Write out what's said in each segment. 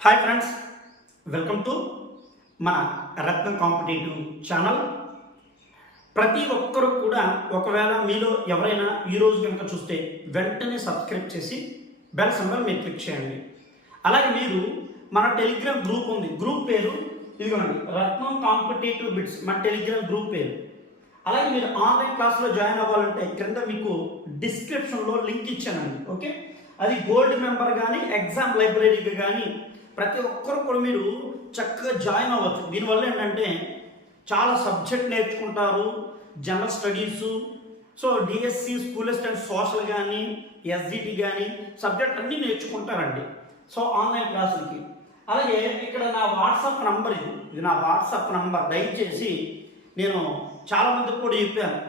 Hi friends welcome to మన రత్నం competitive channel. ప్రతి ఒక్కరు కూడా ఒకవేళ మీలో ఎవరైనా ఈరోజు కనుక చూస్తే వెంటనే సబ్స్క్రైబ్ చేసి బెల్ సింబల్ మీరు క్లిక్ చేయండి. అలాగే మీరు మన టెలిగ్రామ్ గ్రూప్ ఉంది. గ్రూప్ పేరు ఇదిగోండి రత్నం కాంపిటేటివ్ బిట్స్. మన టెలిగ్రామ్ గ్రూప్ పేరు. అలాగే మీరు ఆన్లైన్ క్లాస్లో జాయిన్ అవ్వాలంటే క్రింద మీకు డిస్క్రిప్షన్లో లింక్ ఇచ్చానండి. ఓకే? అది గోల్డ్ మెంబర్ కానీ ఎగ్జామ్ లైబ్రరీకి కానీ ప్రతి ఒక్కరు కూడా మీరు చక్కగా జాయిన్ అవ్వచ్చు. దీనివల్ల ఏంటంటే చాలా సబ్జెక్ట్ నేర్చుకుంటారు general studies so DSC school assistant social కానీ ఎస్జిటి కానీ సబ్జెక్ట్ అన్నీ నేర్చుకుంటారండి. So online క్లాసులకి. అలాగే ఇక్కడ నా వాట్సాప్ నంబర్ ఇది. ఇది నా వాట్సాప్ నంబర్. దయచేసి నేను చాలా మందికి కూడా చెప్పాను.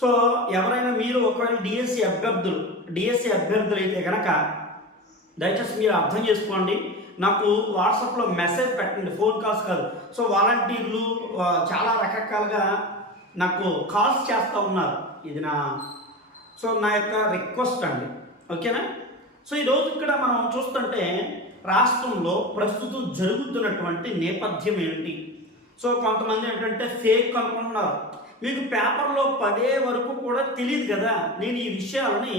సో ఎవరైనా మీరు ఒకవేళ డిఎస్సి అభ్యర్థులు డిఎస్సి అభ్యర్థులు అయితే కనుక దయచేసి మీరు అర్థం చేసుకోండి. నాకు వాట్సాప్లో మెసేజ్ పెట్టండి. ఫోన్ కాల్స్ కాదు. సో వాలంటీర్లు చాలా రకరకాలుగా నాకు కాల్స్ చేస్తూ ఉన్నారు. ఇది నా సో నా యొక్క రిక్వెస్ట్ అండి. ఓకేనా సో ఈరోజు ఇక్కడ మనం చూస్తుంటే రాష్ట్రంలో ప్రస్తుతం జరుగుతున్నటువంటి నేపథ్యం ఏంటి? సో కొంతమంది ఏంటంటే ఫేక్ అనుకుంటున్నారు మీకు పేపర్లో పడే వరకు కూడా తెలియదు కదా. నేను ఈ విషయాలని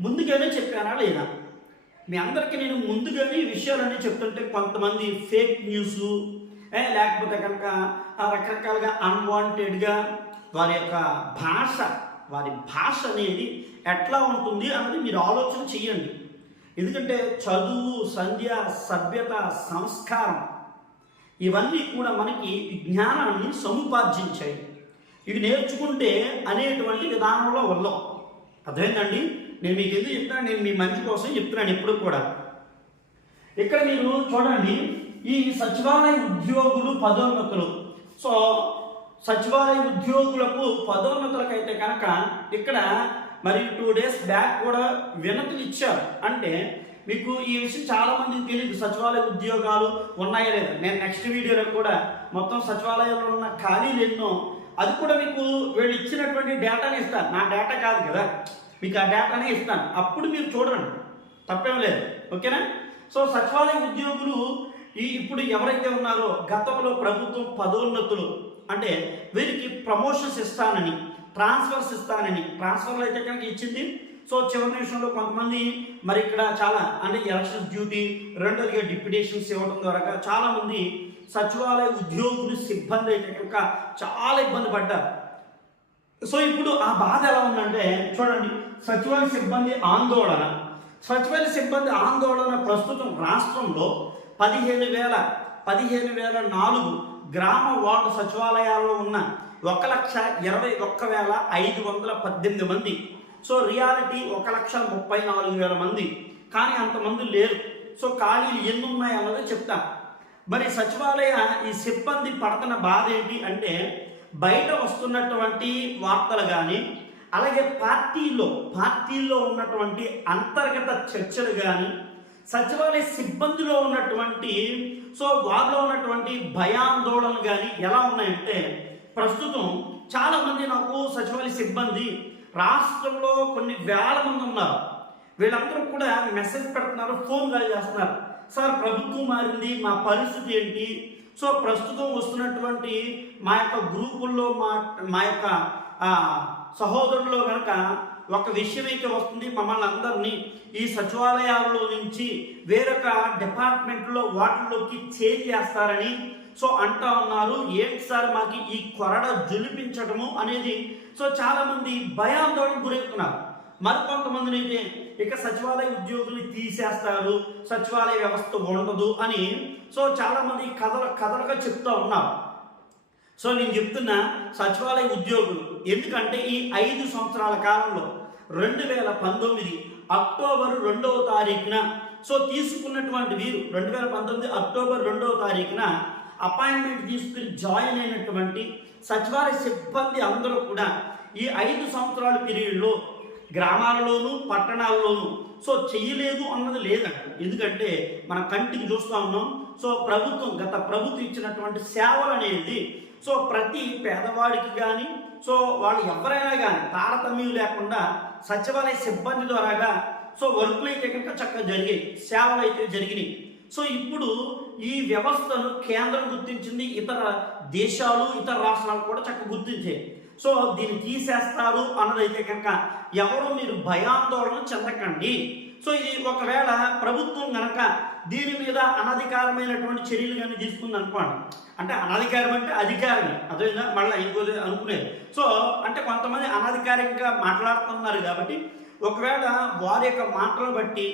ముందుగానే చెప్పానా లేదా? మీ అందరికీ నేను ముందుగానే ఈ విషయాలన్నీ చెప్తుంటే కొంతమంది ఫేక్ న్యూస్ లేకపోతే కనుక రకరకాలుగా అన్వాంటెడ్గా వారి యొక్క భాష వారి భాష అనేది ఎట్లా ఉంటుంది అన్నది మీరు ఆలోచన చెయ్యండి. ఎందుకంటే చదువు సంధ్య సభ్యత సంస్కారం ఇవన్నీ కూడా మనకి జ్ఞానాన్ని సముపార్జించాయి. ఇవి నేర్చుకుంటే అనేటువంటి విధానంలో వల్ల అర్థమైందండి? నేను మీకు ఎందుకు చెప్తున్నాను నేను మీ మంచి కోసం చెప్తున్నాను ఎప్పుడు కూడా. ఇక్కడ మీరు చూడండి ఈ సచివాలయ ఉద్యోగులు పదోన్నతులు. సో సచివాలయ ఉద్యోగులకు పదోన్నతులకైతే కనుక ఇక్కడ మరి టూ డేస్ బ్యాక్ కూడా వినతులు ఇచ్చారు. అంటే మీకు ఈ విషయం చాలా మందికి తెలియదు సచివాలయ ఉద్యోగాలు ఉన్నాయా లేదా? నేను నెక్స్ట్ వీడియోలో కూడా మొత్తం సచివాలయంలో ఉన్న ఖాళీలు ఎన్నో అది కూడా మీకు వీళ్ళు ఇచ్చినటువంటి డేటాని ఇస్తారు నా డేటా కాదు కదా. మీకు ఆ డేటానే ఇస్తాను. అప్పుడు మీరు చూడండి. తప్పేం లేదు. ఓకేనా? సో సచివాలయ ఉద్యోగులు ఈ ఇప్పుడు ఎవరైతే ఉన్నారో గతంలో ప్రభుత్వం పదోన్నతులు అంటే వీరికి ప్రమోషన్స్ ఇస్తానని ట్రాన్స్ఫర్స్ ఇస్తానని ట్రాన్స్ఫర్లు అయితే కనుక ఇచ్చింది. సో చివరి నిమిషంలో కొంతమంది మరి ఇక్కడ చాలా అంటే ఎలక్షన్ డ్యూటీ రెండోదిగా డిప్యుటేషన్స్ ఇవ్వడం ద్వారా చాలామంది సచివాలయ ఉద్యోగులు సిబ్బంది అయితే కనుక చాలా ఇబ్బంది పడ్డారు. సో ఇప్పుడు ఆ బాధ ఎలా ఉందంటే చూడండి సచివాలయ సిబ్బంది ఆందోళన. సచివాలయ సిబ్బంది ఆందోళన ప్రస్తుతం రాష్ట్రంలో పదిహేను వేల పదిహేను వేల నాలుగు గ్రామ వార్డు సచివాలయాల్లో ఉన్న ఒక లక్ష ఇరవై ఒక్క వేల ఐదు వందల పద్దెనిమిది మంది. సో రియాలిటీ ఒక లక్ష ముప్పై నాలుగు వేల మంది. కానీ అంతమంది లేరు. సో ఖాళీలు ఎన్ని ఉన్నాయి అన్నది చెప్తా. మరి సచివాలయ ఈ సిబ్బంది పడుతున్న బాధ ఏంటి అంటే బయట వస్తున్నటువంటి వార్తలు కానీ అలాగే పార్టీలో పార్టీల్లో ఉన్నటువంటి అంతర్గత చర్చలు కానీ సచివాలయ సిబ్బందిలో ఉన్నటువంటి సో వారిలో ఉన్నటువంటి భయాందోళనలు కానీ ఎలా ఉన్నాయంటే ప్రస్తుతం చాలామంది నాకు సచివాలయ సిబ్బంది రాష్ట్రంలో కొన్ని వేల మంది ఉన్నారు. వీళ్ళందరూ కూడా మెసేజ్ పెడుతున్నారు ఫోన్ కాల్ చేస్తున్నారు. సార్ ప్రభుత్వం మారింది మా పరిస్థితి ఏంటి? సో ప్రస్తుతం వస్తున్నటువంటి మా యొక్క గ్రూపుల్లో మా మా యొక్క సహోదరుల్లో కనుక ఒక విషయం అయితే వస్తుంది. మమ్మల్ని అందరినీ ఈ సచివాలయాల్లో నుంచి వేరొక డిపార్ట్మెంట్లో వాటిలోకి చేంజ్ చేస్తారని సో అంటా ఉన్నారు. ఏంటి సార్ మాకు ఈ కొరడ జులిపించడము అనేది? సో చాలామంది భయాందోళన గురవుతున్నారు. మరికొంతమందిని అయితే ఇక సచివాలయ ఉద్యోగుల్ని తీసేస్తారు సచివాలయ వ్యవస్థ ఉండదు అని. సో చాలామంది కథలు కథలుగా చెప్తా ఉన్నారు. సో నేను చెప్తున్న సచివాలయ ఉద్యోగులు ఎందుకంటే ఈ ఐదు సంవత్సరాల కాలంలో రెండు వేల పంతొమ్మిది అక్టోబర్ రెండవ తారీఖున సో తీసుకున్నటువంటి వీరు రెండు వేల పంతొమ్మిది అక్టోబర్ రెండవ తారీఖున అపాయింట్మెంట్ తీసుకుని జాయిన్ అయినటువంటి సచివాలయ సిబ్బంది అందరూ కూడా ఈ ఐదు సంవత్సరాల పీరియడ్లో గ్రామాలలోనూ పట్టణాల్లోనూ. సో చేయలేదు అన్నది లేదంట ఎందుకంటే మన కంటికి చూస్తూ ఉన్నాం. సో ప్రభుత్వం గత ప్రభుత్వం ఇచ్చినటువంటి సేవలు అనేది సో ప్రతి పేదవాడికి కానీ సో వాళ్ళు ఎవరైనా కానీ తారతమ్యం లేకుండా సచివాలయ సిబ్బంది ద్వారాగా సో వర్కులు అయితే కనుక చక్కగా జరిగాయి. సేవలు అయితే జరిగినాయి. సో ఇప్పుడు ఈ వ్యవస్థను కేంద్రం గుర్తించింది ఇతర దేశాలు ఇతర రాష్ట్రాలు కూడా చక్కగా గుర్తించాయి సో దీన్ని తీసేస్తారు అన్నదైతే కనుక ఎవరు మీరు భయాందోళన చెందకండి. సో ఇది ఒకవేళ ప్రభుత్వం గనక దీని మీద అనధికారమైనటువంటి చర్యలు కానీ తీసుకుంది అనుకోండి. అంటే అనధికారం అంటే అధికారమే. అదేవిధంగా మళ్ళీ ఇంకో అనుకునేది సో అంటే కొంతమంది అనధికారికంగా మాట్లాడుతున్నారు కాబట్టి ఒకవేళ వారి యొక్క మాటలు బట్టి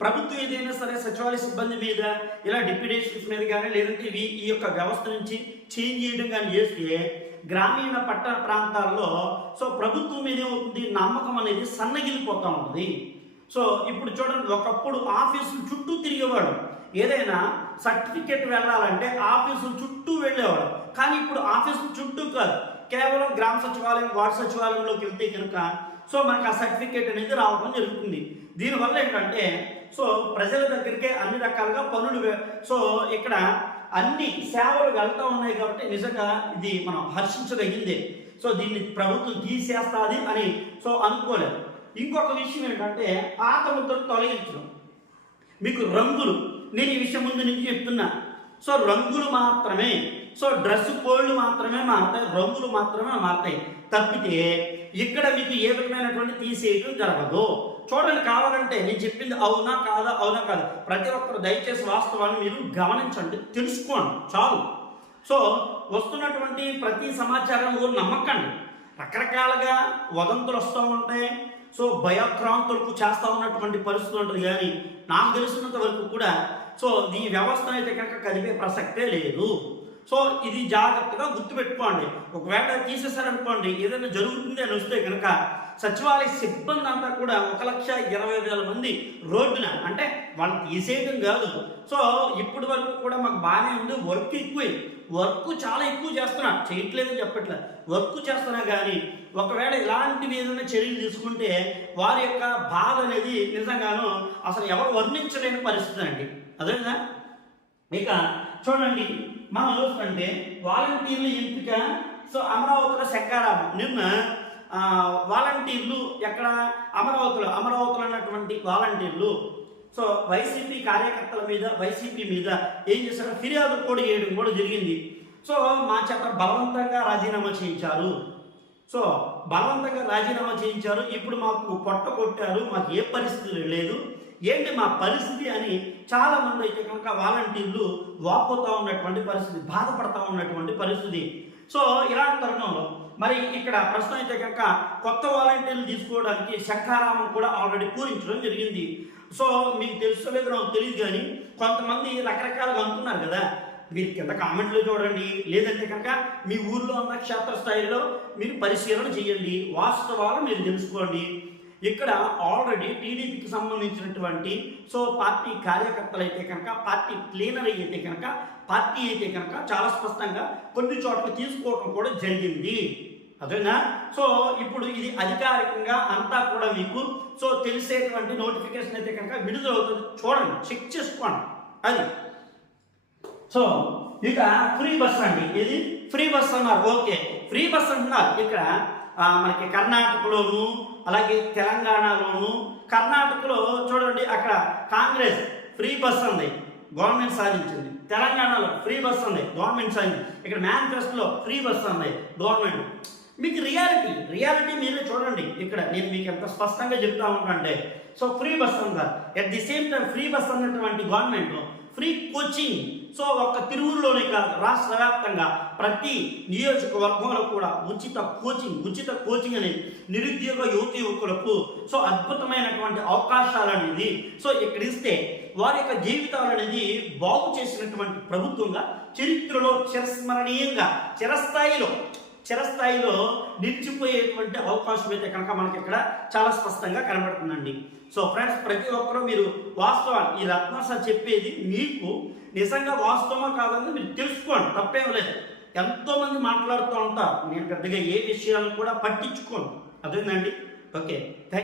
ప్రభుత్వం ఏదైనా సరే సచివాలయ సిబ్బంది మీద ఇలా డిప్యూటేషన్స్ మీద కానీ లేదంటే ఇవి ఈ యొక్క వ్యవస్థ నుంచి చేంజ్ చేయడం కానీ చేస్తే గ్రామీణ పట్టణ ప్రాంతాల్లో సో ప్రభుత్వం మీద ఏమవుతుంది? నమ్మకం అనేది సన్నగిలిపోతూ ఉంటుంది. సో ఇప్పుడు చూడండి ఒకప్పుడు ఆఫీసులు చుట్టూ తిరిగేవాడు ఏదైనా సర్టిఫికేట్ వెళ్ళాలంటే ఆఫీసులు చుట్టూ వెళ్ళేవాడు కానీ ఇప్పుడు ఆఫీసులు చుట్టూ కాదు. కేవలం గ్రామ సచివాలయం వార్డు సచివాలయంలోకి వెళ్తే కనుక సో మనకు ఆ సర్టిఫికేట్ అనేది రావడం జరుగుతుంది. దీనివల్ల ఏంటంటే సో ప్రజల దగ్గరికే అన్ని రకాలుగా పనులు సో ఇక్కడ అన్ని సేవలు వెళ్తూ ఉన్నాయి కాబట్టి నిజంగా ఇది మనం హర్షించదగిందే. సో దీన్ని ప్రభుత్వం తీసేస్తుంది అని సో అనుకోలేదు. ఇంకొక విషయం ఏంటంటే పాత ముద్రను తొలగించడం. మీకు రంగులు నేను ఈ విషయం ముందు నుంచి చెప్తున్నా. సో రంగులు మాత్రమే సో డ్రెస్ కోడ్లు మాత్రమే మారుతాయి రంగులు మాత్రమే మారుతాయి. తప్పితే ఇక్కడ మీకు ఏ విధమైనటువంటి తీసేయడం జరగదు. చూడండి కావాలంటే నేను చెప్పింది అవునా కాదా అవునా కాదు. ప్రతి ఒక్కరు దయచేసి వాస్తవాన్ని మీరు గమనించండి తెలుసుకోండి చాలు. సో వస్తున్నటువంటి ప్రతి సమాచారం కూడా నమ్మకండి. రకరకాలుగా వదంతులు వస్తూ ఉంటాయి. సో భయక్రాంతులకు చేస్తూ ఉన్నటువంటి పరిస్థితులు ఉంటుంది కానీ నాకు తెలిసినంత వరకు కూడా సో ఈ వ్యవస్థ అయితే కనుక కదిపే ప్రసక్తే లేదు. సో ఇది జాగ్రత్తగా గుర్తుపెట్టుకోండి. ఒకవేళ తీసేశారనుకోండి ఏదైనా జరుగుతుంది అని వస్తే కనుక సచివాలయ సిబ్బంది అంతా కూడా ఒక లక్ష ఇరవై వేల మంది రోడ్డున అంటే వాళ్ళు తీసేయడం కాదు. సో ఇప్పటి వరకు కూడా మాకు బాగానే ఉంది. వర్క్ ఎక్కువే. వర్క్ చాలా ఎక్కువ చేస్తున్నా. చేయట్లేదు చెప్పట్లే. వర్క్ చేస్తున్నా కానీ ఒకవేళ ఇలాంటివి ఏదైనా చర్యలు తీసుకుంటే వారి యొక్క బాధ అనేది నిజంగాను అసలు ఎవరు వర్ణించలేని పరిస్థితి అండి. అదేనా ఇక చూడండి మనం చూసుకుంటే వాలంటీర్లు ఎంపిక సో అమరావతిలో శంకారామం. నిన్న వాలంటీర్లు ఎక్కడ? అమరావతిలో. అమరావతిలో ఉన్నటువంటి వాలంటీర్లు సో వైసీపీ కార్యకర్తల మీద వైసీపీ మీద ఏం చేశారు? ఫిర్యాదు కూడా చేయడం కూడా జరిగింది. సో మా చేత బలవంతంగా రాజీనామా చేయించారు. సో బలవంతంగా రాజీనామా చేయించారు. ఇప్పుడు మాకు పొట్ట కొట్టారు. మాకు ఏ పరిస్థితి లేదు. ఏంటి మా పరిస్థితి అని చాలా మంది అయితే కనుక వాలంటీర్లు వాపోతూ ఉన్నటువంటి పరిస్థితి బాధపడతా ఉన్నటువంటి పరిస్థితి. సో ఇలాంటి తరుణంలో మరి ఇక్కడ ప్రశ్న అయితే కనుక కొత్త వాలంటీర్లు తీసుకోవడానికి శంఖారామం కూడా ఆల్రెడీ పూరించడం జరిగింది. సో మీకు తెలుసలేదు నాకు తెలియదు కానీ కొంతమంది రకరకాలుగా అనుకున్నారు కదా. మీరు కింద కామెంట్లో చూడండి. లేదంటే కనుక మీ ఊర్లో ఉన్న క్షేత్రస్థాయిలో మీరు పరిశీలన చేయండి. వాస్తవాలు మీరు తెలుసుకోండి. ఇక్కడ ఆల్రెడీ టీడీపీకి సంబంధించినటువంటి సో పార్టీ కార్యకర్తలు అయితే కనుక పార్టీ క్లీనర్ అయితే కనుక పార్టీ అయితే కనుక చాలా స్పష్టంగా కొన్ని చోట్ల తీసుకోవడం కూడా జరిగింది. అదేనా? సో ఇప్పుడు ఇది అధికారికంగా అంతా కూడా మీకు సో తెలిసేటువంటి నోటిఫికేషన్ అయితే కనుక విడుదలవుతుంది. చూడండి చెక్ చేసుకోండి. అది. సో ఇక ఫ్రీ బస్ అండి. ఇది ఫ్రీ బస్ అన్నారు. ఓకే ఫ్రీ బస్ అంటున్నారు. ఇక్కడ మనకి కర్ణాటకలోను అలాగే తెలంగాణలోను. కర్ణాటకలో చూడండి అక్కడ కాంగ్రెస్ ఫ్రీ బస్ ఉంది గవర్నమెంట్ సాధించింది. తెలంగాణలో ఫ్రీ బస్ ఉంది గవర్నమెంట్ సాధించింది. ఇక్కడ మేనిఫెస్టోలో ఫ్రీ బస్ ఉంది గవర్నమెంట్. మీకు రియాలిటీ రియాలిటీ మీరే చూడండి. ఇక్కడ నేను మీకు ఎంత స్పష్టంగా చెప్తా ఉంటానంటే సో ఫ్రీ బస్ అన్నారు at the same time free bus అన్నటువంటి గవర్నమెంట్ ఫ్రీ కోచింగ్. సో ఒక్క తిరువురులోనే కాదు రాష్ట్ర వ్యాప్తంగా ప్రతి నియోజకవర్గంలో కూడా ఉచిత కోచింగ్ ఉచిత కోచింగ్ అనేది నిరుద్యోగ యువతి యువకులకు సో అద్భుతమైనటువంటి అవకాశాలు అనేది. సో ఇక్కడ ఇస్తే వారి యొక్క జీవితాలు అనేది బాగు చేసినటువంటి ప్రభుత్వంగా చరిత్రలో చిరస్మరణీయంగా చిరస్థాయిలో చిరస్థాయిలో నిలిచిపోయేటువంటి అవకాశం అయితే కనుక మనకి ఇక్కడ చాలా స్పష్టంగా కనబడుతుందండి. సో ఫ్రెండ్స్ ప్రతి ఒక్కరూ మీరు వాస్తవాలు ఈ రత్నాస చెప్పేది మీకు నిజంగా వాస్తవమా కాదని మీరు తెలుసుకోండి తప్పేం లేదు. ఎంతోమంది మాట్లాడుతూ ఉంటారు. నేను పెద్దగా ఏ విషయాలను కూడా పట్టించుకోను. అదేనండి ఓకే. థ్యాంక్